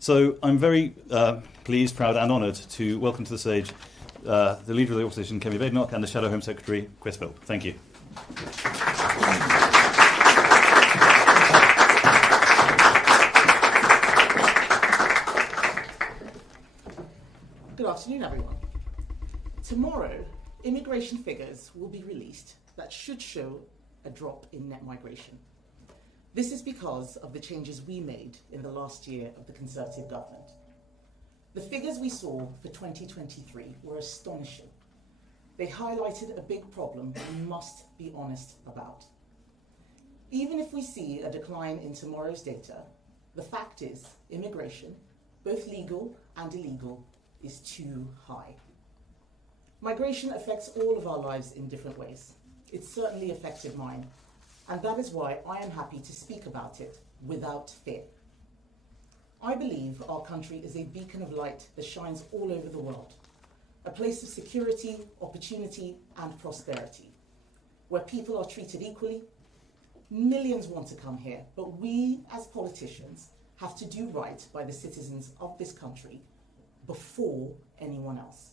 So I'm very pleased, proud and honoured to welcome to the stage the Leader of the Opposition, Kemi Badenoch, and the Shadow Home Secretary, Philp. Thank you. Good afternoon, everyone. Tomorrow, immigration figures will be released that should show a drop in net migration. This is because of the changes we made in the last year of the Conservative government. The figures we saw for 2023 were astonishing. They highlighted a big problem we must be honest about. Even if we see a decline in tomorrow's data, the fact is immigration, both legal and illegal, is too high. Migration affects all of our lives in different ways. It certainly affected mine, and that is why I am happy to speak about it without fear. I believe our country is a beacon of light that shines all over the world, a place of security, opportunity, and prosperity, where people are treated equally. Millions want to come here, but we as politicians have to do right by the citizens of this country before anyone else.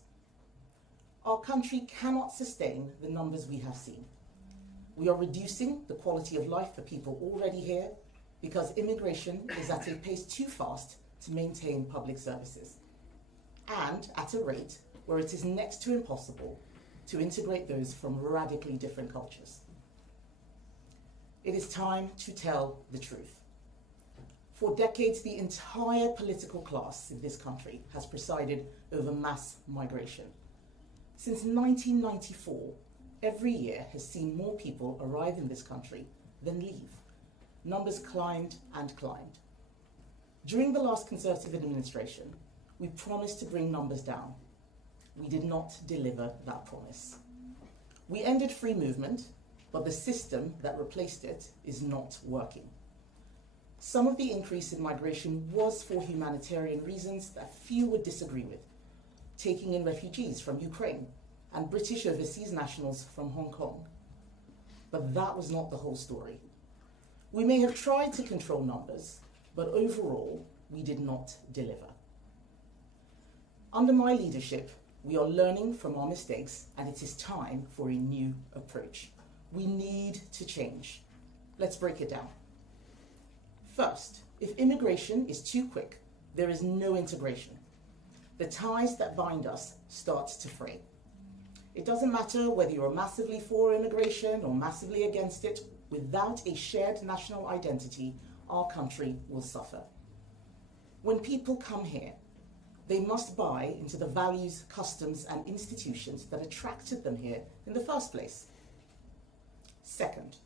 Our country cannot sustain the numbers we have seen. We are reducing the quality of life for people already here because immigration is at a pace too fast to maintain public services, and at a rate where it is next to impossible to integrate those from radically different cultures. It is time to tell the truth. For decades, the entire political class in this country has presided over mass migration. Since 1994, every year has seen more people arrive in this country than leave. Numbers climbed and climbed. During the last Conservative administration, we promised to bring numbers down. We did not deliver that promise. We ended free movement, but the system that replaced it is not working. Some of the increase in migration was for humanitarian reasons that few would disagree with, taking in refugees from Ukraine and British overseas nationals from Hong Kong. But that was not the whole story. We may have tried to control numbers, but overall, we did not deliver. Under my leadership, we are learning from our mistakes, and it is time for a new approach. We need to change. Let's break it down. First, if immigration is too quick, there is no integration. The ties that bind us start to fray. It doesn't matter whether you're massively for immigration or massively against it, without a shared national identity, our country will suffer. When people come here, they must buy into the values, customs, and institutions that attracted them here in the first place. Second,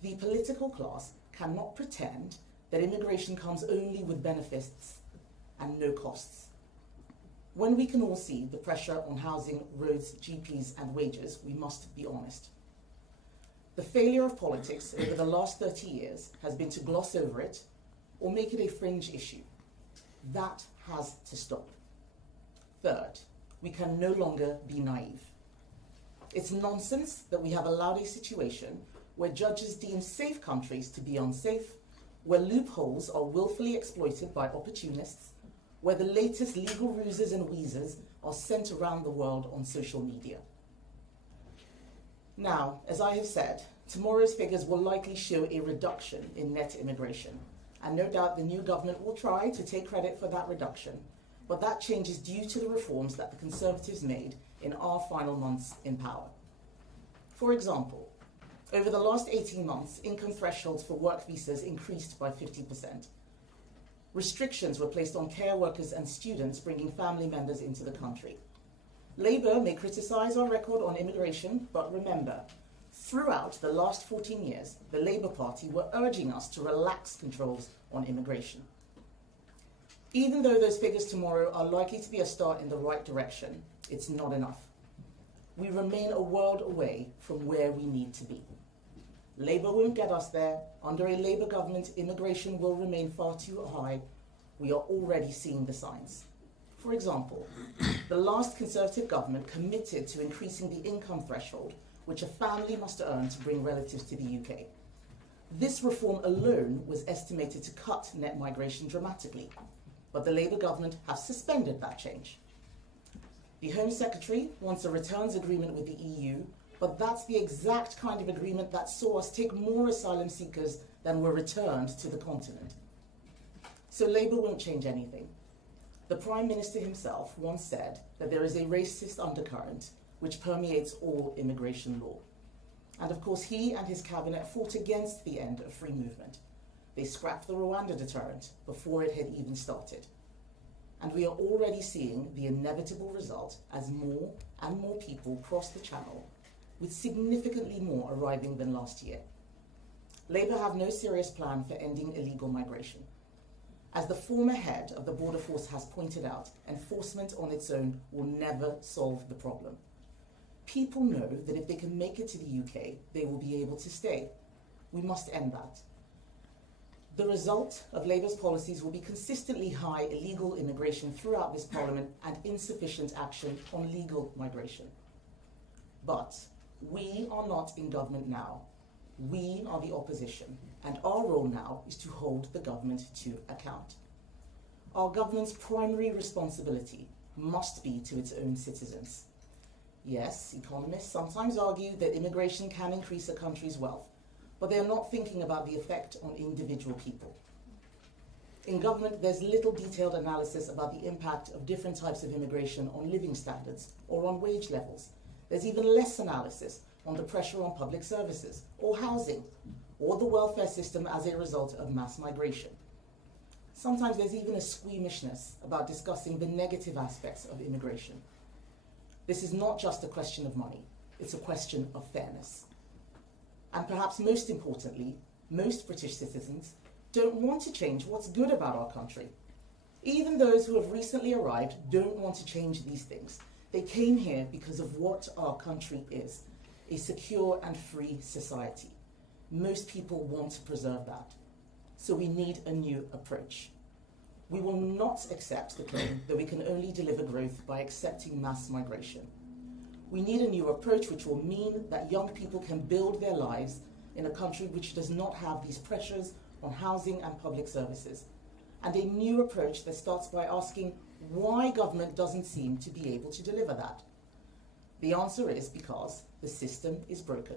the political class cannot pretend that immigration comes only with benefits and no costs. When we can all see the pressure on housing, roads, GPs, and wages, we must be honest. The failure of politics over the last 30 years has been to gloss over it or make it a fringe issue. That has to stop. Third, we can no longer be naive. It's nonsense that we have allowed a situation where judges deem safe countries to be unsafe, where loopholes are willfully exploited by opportunists, where the latest legal ruses and wheezes are sent around the world on social media. Now, as I have said, tomorrow's figures will likely show a reduction in net immigration, and no doubt the new government will try to take credit for that reduction, but that change is due to the reforms that the Conservatives made in our final months in power. For example, over the last 18 months, income thresholds for work visas increased by 50%. Restrictions were placed on care workers and students bringing family members into the country. Labour may criticise our record on immigration, but remember, throughout the last 14 years, the Labour Party were urging us to relax controls on immigration. Even though those figures tomorrow are likely to be a start in the right direction, it's not enough. We remain a world away from where we need to be. Labour won't get us there. Under a Labour government, immigration will remain far too high. We are already seeing the signs. For example, the last Conservative government committed to increasing the income threshold which a family must earn to bring relatives to the UK. This reform alone was estimated to cut net migration dramatically. but the Labour government have suspended that change. The Home Secretary wants a returns agreement with the EU, but that's the exact kind of agreement that saw us take more asylum seekers than were returned to the continent. So Labour won't change anything. The Prime Minister himself once said that there is a racist undercurrent which permeates all immigration law. And of course, he and his cabinet fought against the end of free movement. They scrapped the Rwanda deterrent before it had even started. And we are already seeing the inevitable result as more and more people cross the channel, with significantly more arriving than last year. Labour have no serious plan for ending illegal migration. As the former head of the Border Force has pointed out, enforcement on its own will never solve the problem. People know that if they can make it to the UK, they will be able to stay. We must end that. The result of Labour's policies will be consistently high illegal immigration throughout this Parliament and insufficient action on legal migration. But we are not in government now. We are the opposition, and our role now is to hold the government to account. Our government's primary responsibility must be to its own citizens. Yes, economists sometimes argue that immigration can increase a country's wealth, but they are not thinking about the effect on individual people. In government, there's little detailed analysis about the impact of different types of immigration on living standards or on wage levels. There's even less analysis on the pressure on public services or housing or the welfare system as a result of mass migration. Sometimes there's even a squeamishness about discussing the negative aspects of immigration. This is not just a question of money, it's a question of fairness. And perhaps most importantly, most British citizens don't want to change what's good about our country. Even those who have recently arrived don't want to change these things. They came here because of what our country is, a secure and free society. Most people want to preserve that. So we need a new approach. We will not accept the claim that we can only deliver growth by accepting mass migration. We need a new approach which will mean that young people can build their lives in a country which does not have these pressures on housing and public services. And a new approach that starts by asking why government doesn't seem to be able to deliver that. The answer is because the system is broken.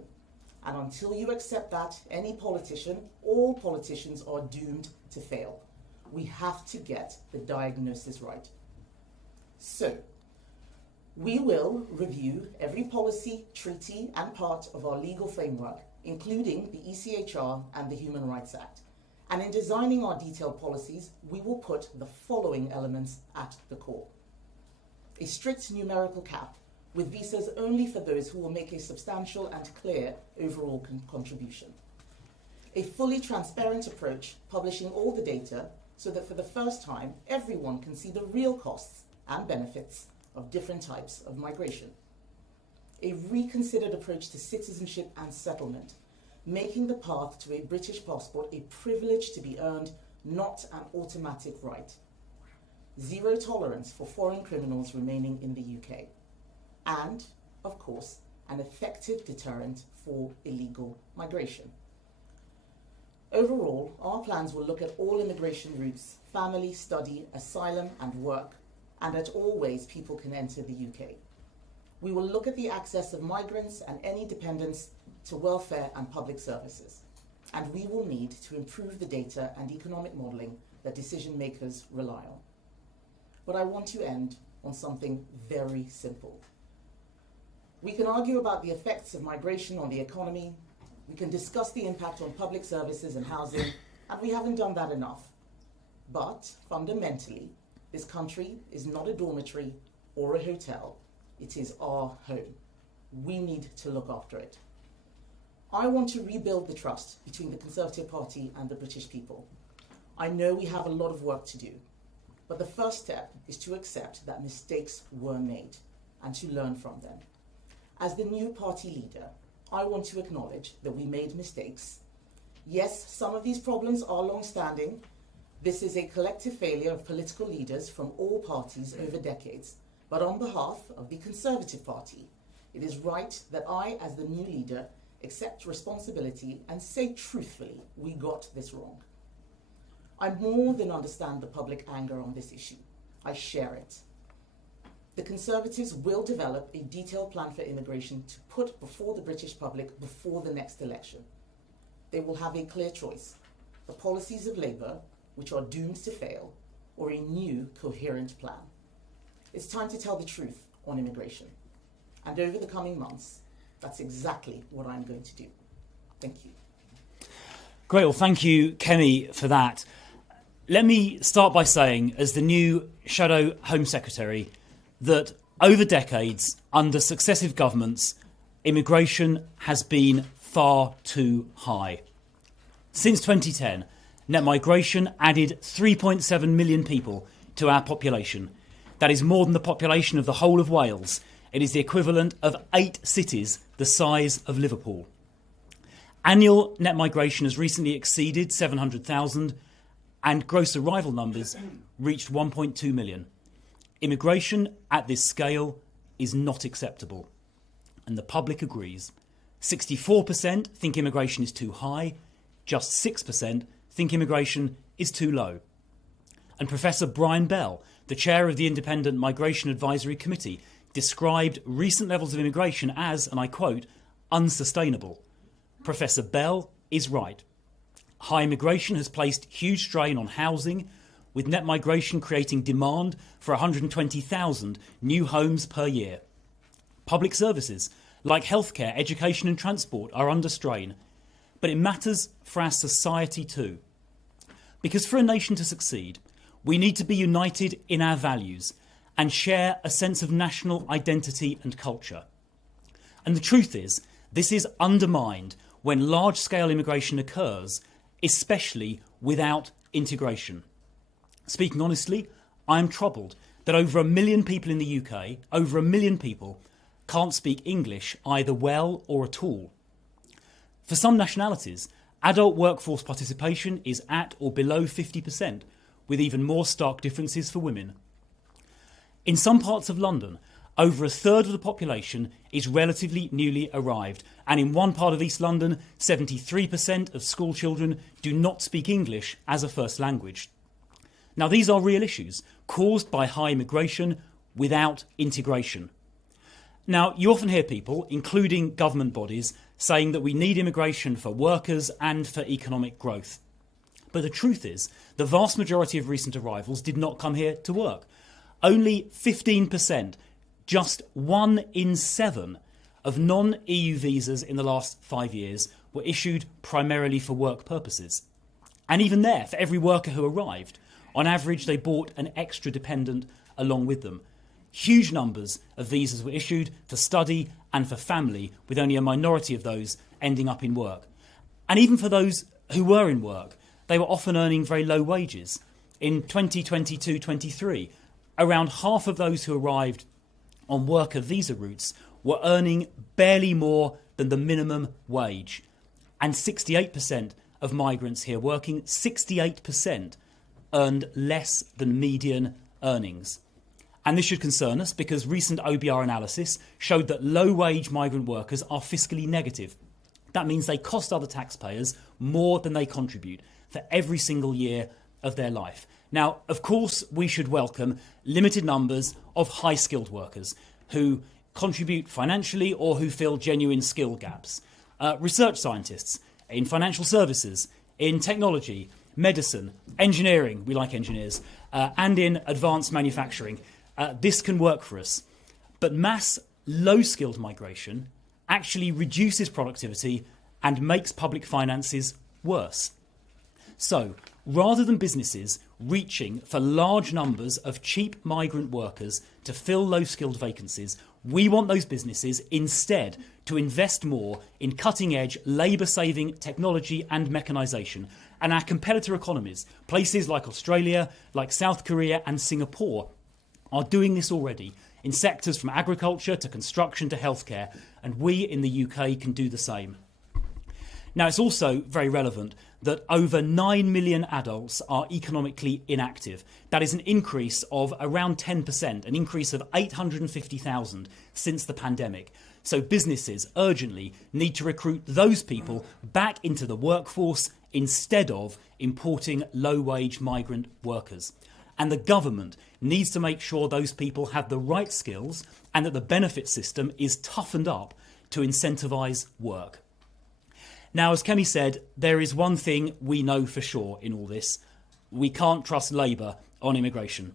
And until you accept that, any politician, all politicians are doomed to fail. We have to get the diagnosis right. So, we will review every policy, treaty, and part of our legal framework, including the ECHR and the Human Rights Act. And in designing our detailed policies, we will put the following elements at the core. A strict numerical cap, with visas only for those who will make a substantial and clear overall contribution. A fully transparent approach, publishing all the data, so that for the first time, everyone can see the real costs and benefits of different types of migration. A reconsidered approach to citizenship and settlement, making the path to a British passport a privilege to be earned, not an automatic right. Zero tolerance for foreign criminals remaining in the UK. And, of course, an effective deterrent for illegal migration. Overall, our plans will look at all immigration routes, family, study, asylum and work, and at all ways people can enter the UK. We will look at the access of migrants and any dependents to welfare and public services. And we will need to improve the data and economic modelling that decision makers rely on. But I want to end on something very simple. We can argue about the effects of migration on the economy, we can discuss the impact on public services and housing, and we haven't done that enough. But fundamentally, this country is not a dormitory or a hotel. It is our home. We need to look after it. I want to rebuild the trust between the Conservative Party and the British people. I know we have a lot of work to do, but the first step is to accept that mistakes were made and to learn from them. As the new party leader, I want to acknowledge that we made mistakes. Yes, some of these problems are long-standing. This is a collective failure of political leaders from all parties over decades. But on behalf of the Conservative Party, it is right that I, as the new leader, accept responsibility and say truthfully, we got this wrong. I more than understand the public anger on this issue. I share it. The Conservatives will develop a detailed plan for immigration to put before the British public before the next election. They will have a clear choice: the policies of Labour, which are doomed to fail, or a new, coherent plan. It's time to tell the truth on immigration. And over the coming months, that's exactly what I'm going to do. Thank you. Great. Well, thank you, Kemi, for that. Let me start by saying, as the new Shadow Home Secretary, that over decades, under successive governments, immigration has been far too high. Since 2010, net migration added 3.7 million people to our population. That is more than the population of the whole of Wales. It is the equivalent of 8 cities the size of Liverpool. Annual net migration has recently exceeded 700,000, and gross arrival numbers reached 1.2 million. Immigration at this scale is not acceptable, and the public agrees. 64% think immigration is too high, just 6% think immigration is too low. And Professor Brian Bell, the chair of the Independent Migration Advisory Committee, described recent levels of immigration as, and I quote, unsustainable. Professor Bell is right. High immigration has placed huge strain on housing, with net migration creating demand for 120,000 new homes per year. Public services like healthcare, education and transport are under strain. But it matters for our society too. Because for a nation to succeed, we need to be united in our values and share a sense of national identity and culture. And the truth is, this is undermined when large-scale immigration occurs, especially without integration. Speaking honestly, I am troubled that over 1 million people in the UK, over 1 million people, can't speak English either well or at all. For some nationalities, adult workforce participation is at or below 50%, with even more stark differences for women. In some parts of London, over a third of the population is relatively newly arrived, and in one part of East London, 73% of school children do not speak English as a first language. Now, these are real issues caused by high immigration without integration. Now, you often hear people, including government bodies, saying that we need immigration for workers and for economic growth. But the truth is, the vast majority of recent arrivals did not come here to work. Only 15%, just 1 in 7 of non-EU visas in the last 5 years were issued primarily for work purposes. And even there, for every worker who arrived, on average they brought an extra dependent along with them. Huge numbers of visas were issued for study and for family, with only a minority of those ending up in work. And even for those who were in work, they were often earning very low wages. In 2022-23, around half of those who arrived on worker visa routes were earning barely more than the minimum wage. And 68% of migrants here working, 68% earned less than median earnings. And this should concern us because recent OBR analysis showed that low-wage migrant workers are fiscally negative. That means they cost other taxpayers more than they contribute for every single year of their life. Now, of course, we should welcome limited numbers of high-skilled workers who contribute financially or who fill genuine skill gaps. Research scientists in financial services, in technology, medicine, engineering, we like engineers, and in advanced manufacturing. This can work for us. But mass low-skilled migration actually reduces productivity and makes public finances worse. So, rather than businesses reaching for large numbers of cheap migrant workers to fill low-skilled vacancies, we want those businesses instead to invest more in cutting-edge, labour-saving technology and mechanisation. And our competitor economies, places like Australia, like South Korea and Singapore, are doing this already in sectors from agriculture to construction to healthcare, and we in the UK can do the same. Now, it's also very relevant that over 9 million adults are economically inactive. That is an increase of around 10%, an increase of 850,000 since the pandemic. So businesses urgently need to recruit those people back into the workforce instead of importing low-wage migrant workers. And the government needs to make sure those people have the right skills and that the benefit system is toughened up to incentivise work. Now, as Kemi said, there is one thing we know for sure in all this. We can't trust Labour on immigration.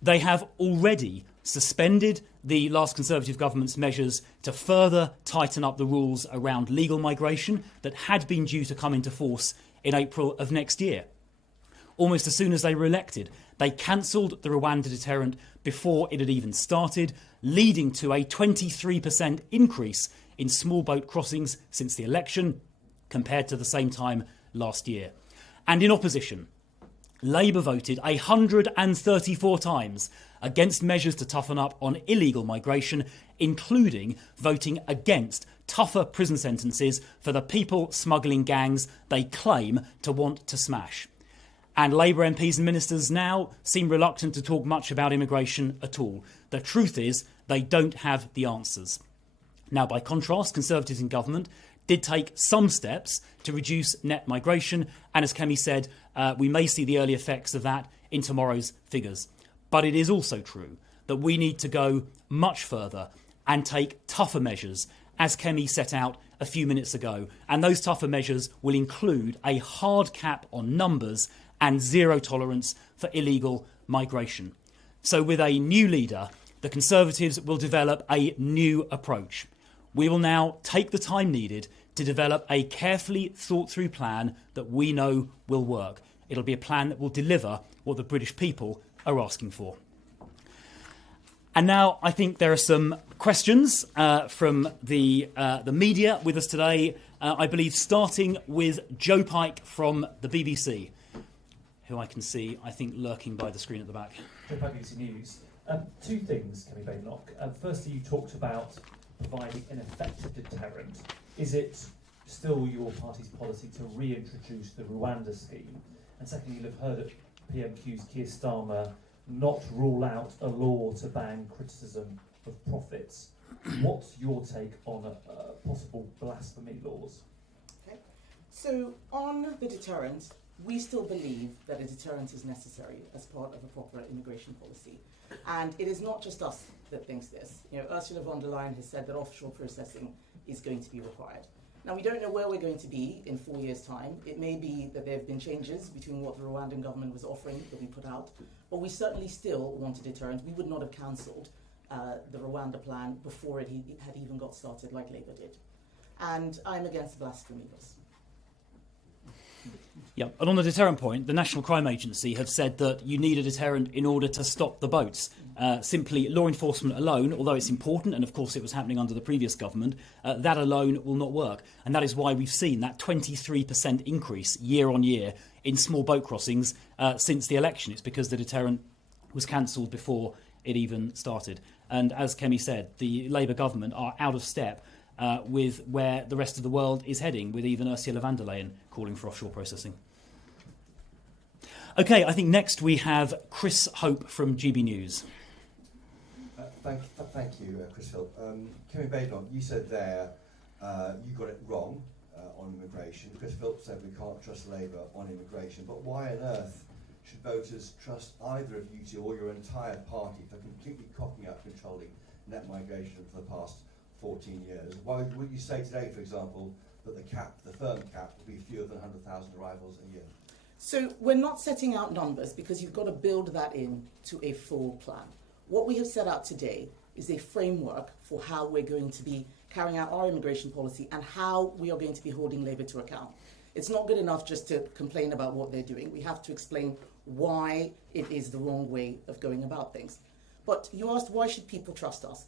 They have already suspended the last Conservative government's measures to further tighten up the rules around legal migration that had been due to come into force in April of next year. Almost as soon as they were elected, they cancelled the Rwanda deterrent before it had even started, leading to a 23% increase in small boat crossings since the election, compared to the same time last year. And in opposition, Labour voted 134 times against measures to toughen up on illegal migration, including voting against tougher prison sentences for the people smuggling gangs they claim to want to smash. And Labour MPs and ministers now seem reluctant to talk much about immigration at all. The truth is, they don't have the answers. Now, by contrast, Conservatives in government did take some steps to reduce net migration, and as Kemi said, we may see the early effects of that in tomorrow's figures. But it is also true that we need to go much further and take tougher measures, as Kemi set out a few minutes ago. And those tougher measures will include a hard cap on numbers and zero tolerance for illegal migration. So with a new leader, the Conservatives will develop a new approach. We will now take the time needed to develop a carefully thought through plan that we know will work. It'll be a plan that will deliver what the British people are asking for. And now I think there are some questions from the media with us today. I believe starting with Joe Pike from the BBC, who I can see, I think, lurking by the screen at the back. Joe Pike, BBC News. Two things, Kemi Badenoch. Firstly, you talked about providing an effective deterrent. Is it still your party's policy to reintroduce the Rwanda scheme? And secondly, you'll have heard at PMQ's Keir Starmer not rule out a law to ban criticism of profits. What's your take on possible blasphemy laws? Okay. So on the deterrent, we still believe that a deterrent is necessary as part of a proper immigration policy. And it is not just us that thinks this. Ursula von der Leyen has said that offshore processing is going to be required. Now, we don't know where we're going to be in 4 years' time. It may be that there have been changes between what the Rwandan government was offering that we put out, but we certainly still want a deterrent. We would not have cancelled the Rwanda plan before it had even got started like Labour did. And I'm against blasphemy laws. Yeah, and on the deterrent point, the National Crime Agency have said that you need a deterrent in order to stop the boats. Simply law enforcement alone, although it's important, and of course it was happening under the previous government, that alone will not work. And that is why we've seen that 23% increase year on year in small boat crossings since the election. It's because the deterrent was cancelled before it even started. And as Kemi said, the Labour government are out of step with where the rest of the world is heading, with even Ursula von der Leyen calling for offshore processing. OK, I think next we have Chris Hope from GB News. Thank you, Chris Philp. Kemi Badenoch, you said there you got it wrong on immigration. Chris Philp said we can't trust Labour on immigration. But why on earth should voters trust either of you two or your entire party for completely cocking up controlling net migration for the past 14 years? Why would you say today, for example, that the firm cap, will be fewer than 100,000 arrivals a year? So we're not setting out numbers because you've got to build that in to a full plan. What we have set out today is a framework for how we're going to be carrying out our immigration policy and how we are going to be holding Labour to account. It's not good enough just to complain about what they're doing. We have to explain why it is the wrong way of going about things. But you asked, why should people trust us?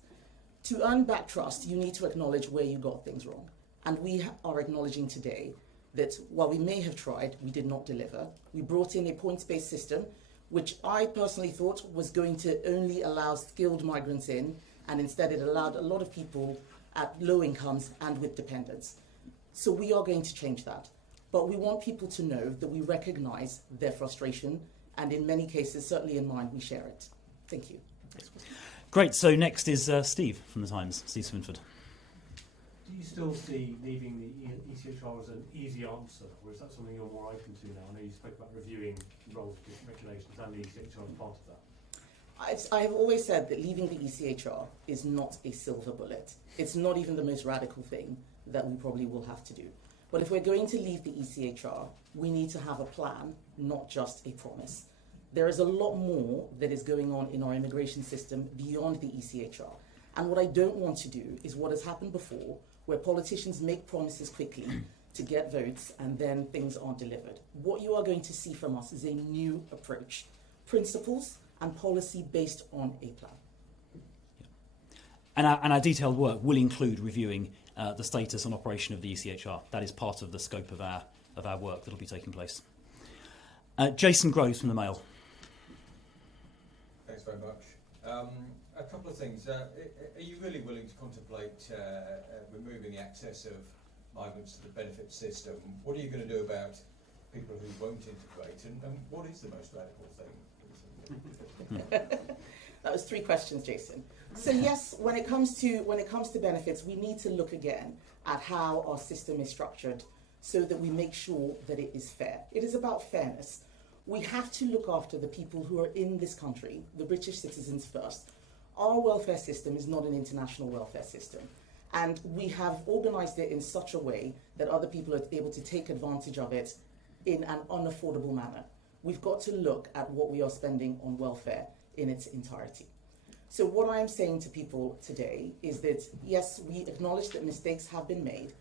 To earn back trust, you need to acknowledge where you got things wrong. And we are acknowledging today that while we may have tried, we did not deliver. We brought in a points-based system, which I personally thought was going to only allow skilled migrants in, and instead it allowed a lot of people at low incomes and with dependents. So we are going to change that. But we want people to know that we recognise their frustration, and in many cases, certainly in mine, we share it. Thank you. Great. So next is Steve from The Times, Steve Swinford. Do you still see leaving the ECHR as an easy answer, or is that something you're more open to now? I know you spoke about reviewing roles of different regulations, and the ECHR is part of that. I have always said that leaving the ECHR is not a silver bullet. It's not even the most radical thing that we probably will have to do. But if we're going to leave the ECHR, we need to have a plan, not just a promise. There is a lot more that is going on in our immigration system beyond the ECHR. And what I don't want to do is what has happened before, where politicians make promises quickly to get votes and then things aren't delivered. What you are going to see from us is a new approach, principles and policy based on a plan. And our detailed work will include reviewing the status and operation of the ECHR. That is part of the scope of our work that will be taking place. Jason Groves from the Mail. Thanks very much. A couple of things. Are you really willing to contemplate removing the access of migrants to the benefit system? What are you going to do about people who won't integrate? And what is the most radical thing? That was 3 questions, Jason. So yes, when it comes to benefits, we need to look again at how our system is structured so that we make sure that it is fair. It is about fairness. We have to look after the people who are in this country, the British citizens first. Our welfare system is not an international welfare system. And we have organised it in such a way that other people are able to take advantage of it in an unaffordable manner. We've got to look at what we are spending on welfare in its entirety. So what I'm saying to people today is that, yes, we acknowledge that mistakes have been made,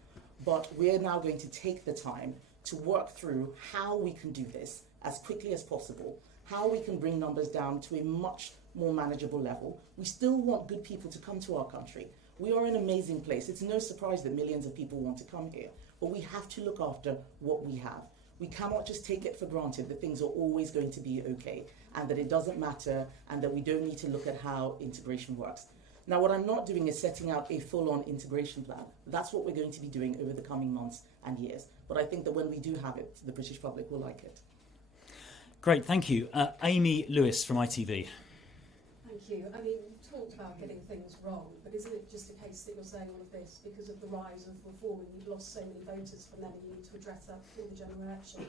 but we're now going to take the time to work through how we can do this as quickly as possible, how we can bring numbers down to a much more manageable level. We still want good people to come to our country. We are an amazing place. It's no surprise that millions of people want to come here, but we have to look after what we have. We cannot just take it for granted that things are always going to be okay and that it doesn't matter and that we don't need to look at how integration works. Now, what I'm not doing is setting out a full-on integration plan. That's what we're going to be doing over the coming months and years. But I think that when we do have it, the British public will like it. Great, thank you. Amy Lewis from ITV. Thank you. I mean, you talked about getting things wrong, but isn't it just a case that you're saying all of this because of the rise of reform and you've lost so many voters from them and you need to address that before the general election?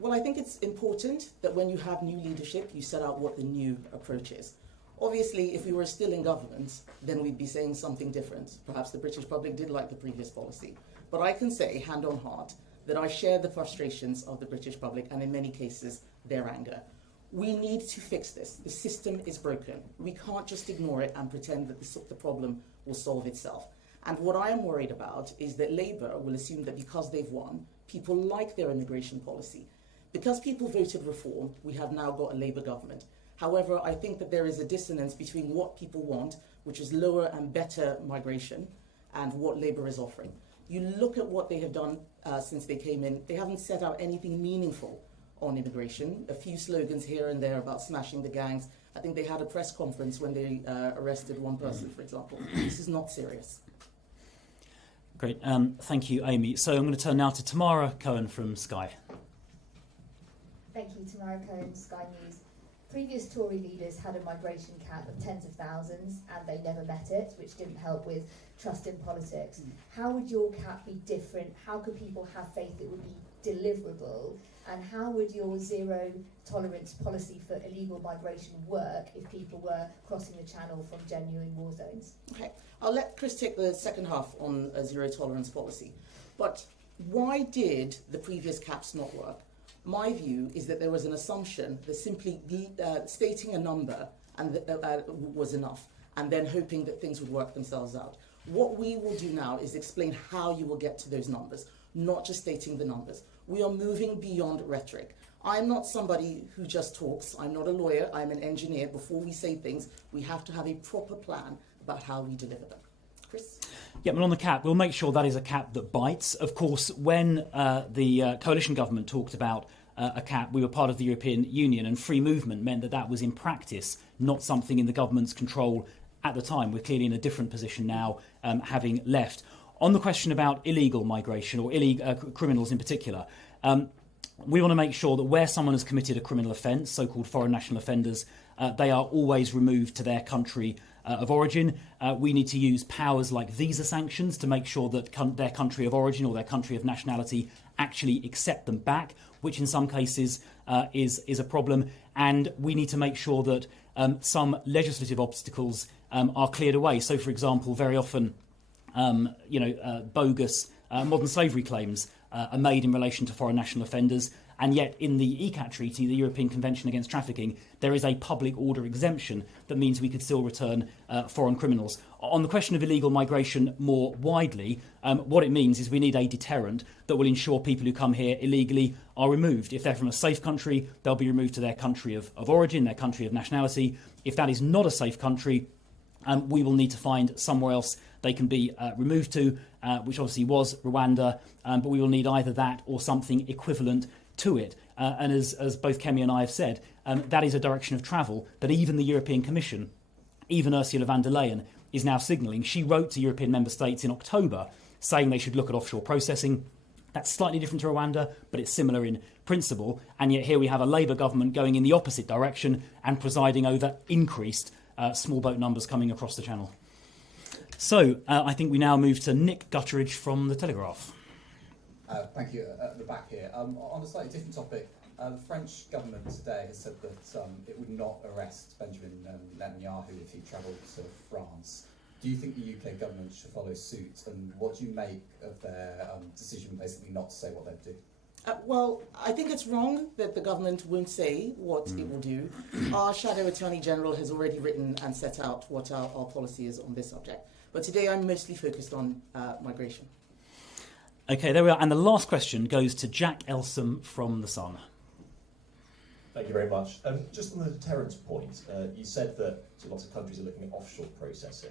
Well, I think it's important that when you have new leadership, you set out what the new approach is. Obviously, if we were still in government, then we'd be saying something different. Perhaps the British public did like the previous policy. But I can say, hand on heart, that I share the frustrations of the British public and in many cases, their anger. We need to fix this. The system is broken. We can't just ignore it and pretend that the problem will solve itself. And what I am worried about is that Labour will assume that because they've won, people like their immigration policy. Because people voted reform, we have now got a Labour government. However, I think that there is a dissonance between what people want, which is lower and better migration, and what Labour is offering. You look at what they have done since they came in, they haven't set out anything meaningful on immigration. A few slogans here and there about smashing the gangs. I think they had a press conference when they arrested one person, for example. This is not serious. Great, thank you, Amy. So I'm going to turn now to Tamara Cohen from Sky. Thank you, Tamara Cohen, Sky News. Previous Tory leaders had a migration cap of tens of thousands and they never met it, which didn't help with trust in politics. How would your cap be different? How could people have faith it would be deliverable? And how would your zero tolerance policy for illegal migration work if people were crossing the channel from genuine war zones? Okay, I'll let Chris take the second half on a zero tolerance policy. But why did the previous caps not work? My view is that there was an assumption that simply stating a number and was enough, and then hoping that things would work themselves out. What we will do now is explain how you will get to those numbers, not just stating the numbers. We are moving beyond rhetoric. I'm not somebody who just talks. I'm not a lawyer. I'm an engineer. Before we say things, we have to have a proper plan about how we deliver them. Chris? Yeah, well, on the cap, we'll make sure that is a cap that bites. Of course, when the coalition government talked about a cap, we were part of the European Union, and free movement meant that that was in practice not something in the government's control at the time. We're clearly in a different position now, having left. on the question about illegal migration or criminals in particular, we want to make sure that where someone has committed a criminal offence, so-called foreign national offenders, they are always removed to their country of origin. We need to use powers like visa sanctions to make sure that their country of origin or their country of nationality actually accept them back, which in some cases is a problem. And we need to make sure that some legislative obstacles are cleared away. So, for example, very often, bogus modern slavery claims are made in relation to foreign national offenders. And yet in the ECAT Treaty, the European Convention Against Trafficking, there is a public order exemption that means we could still return foreign criminals. On the question of illegal migration more widely, what it means is we need a deterrent that will ensure people who come here illegally are removed. If they're from a safe country, they'll be removed to their country of origin, their country of nationality. If that is not a safe country, we will need to find somewhere else they can be removed to, which obviously was Rwanda, but we will need either that or something equivalent to it. And as both Kemi and I have said, that is a direction of travel that even the European Commission, even Ursula von der Leyen, is now signalling. She wrote to European member states in October saying they should look at offshore processing. That's slightly different to Rwanda, but it's similar in principle. And yet here we have a Labour government going in the opposite direction and presiding over increased small boat numbers coming across the channel. So I think we now move to Nick Gutteridge from The Telegraph. Thank you. At the back here. On a slightly different topic, the French government today has said that it would not arrest Benjamin Netanyahu if he travelled to France. Do you think the UK government should follow suit? And what do you make of their decision basically not to say what they'd do? Well, I think it's wrong that the government won't say what it will do. Our Shadow Attorney General has already written and set out what our policy is on this subject. But today I'm mostly focused on migration. OK, there we are. And the last question goes to Jack Elsom from The Sun. Thank you very much. Just on the deterrence point, you said that lots of countries are looking at offshore processing.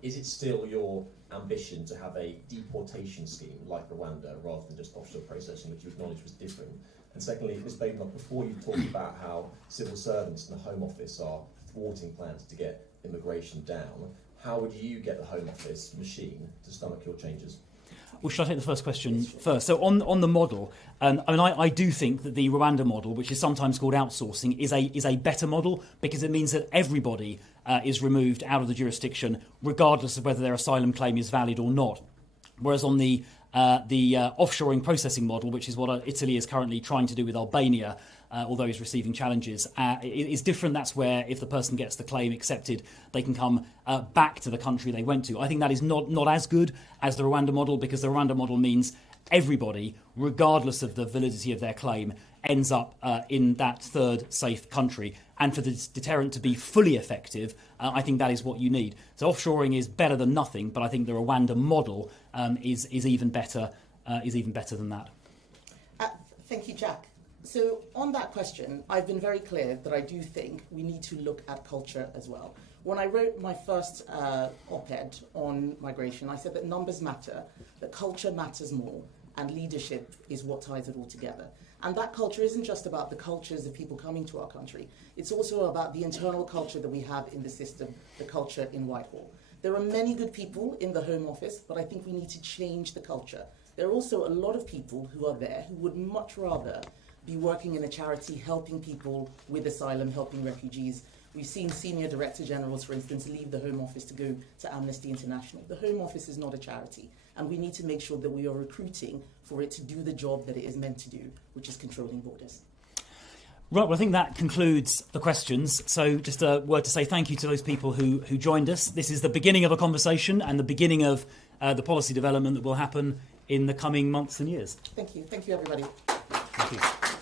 Is it still your ambition to have a deportation scheme like Rwanda rather than just offshore processing, which you acknowledge was different? And secondly, Ms. Badenoch, before you talked about how civil servants in the Home Office are thwarting plans to get immigration down, how would you get the Home Office machine to stomach your changes? Well, shall I take the first question first? So on the model, I do think that the Rwanda model, which is sometimes called outsourcing, is a better model because it means that everybody is removed out of the jurisdiction, regardless of whether their asylum claim is valid or not. Whereas on the offshoring processing model, which is what Italy is currently trying to do with Albania, although it's receiving challenges, is different. That's where if the person gets the claim accepted, they can come back to the country they went to. I think that is not as good as the Rwanda model, because the Rwanda model means everybody, regardless of the validity of their claim, ends up in that third safe country. And for the deterrent to be fully effective, I think that is what you need. So offshoring is better than nothing, but I think the Rwanda model is even better than that. Thank you, Jack. So on that question, I've been very clear that I do think we need to look at culture as well. When I wrote my first op-ed on migration, I said that numbers matter, that culture matters more, and leadership is what ties it all together. And that culture isn't just about the cultures of people coming to our country. It's also about the internal culture that we have in the system, the culture in Whitehall. There are many good people in the Home Office, but I think we need to change the culture. There are also a lot of people who are there who would much rather be working in a charity, helping people with asylum, helping refugees. We've seen senior director generals, for instance, leave the Home Office to go to Amnesty International. The Home Office is not a charity, and we need to make sure that we are recruiting for it to do the job that it is meant to do, which is controlling borders. Right, well, I think that concludes the questions. So just a word to say thank you to those people who joined us. This is the beginning of a conversation and the beginning of the policy development that will happen in the coming months and years. Thank you. Thank you, everybody. Thank you.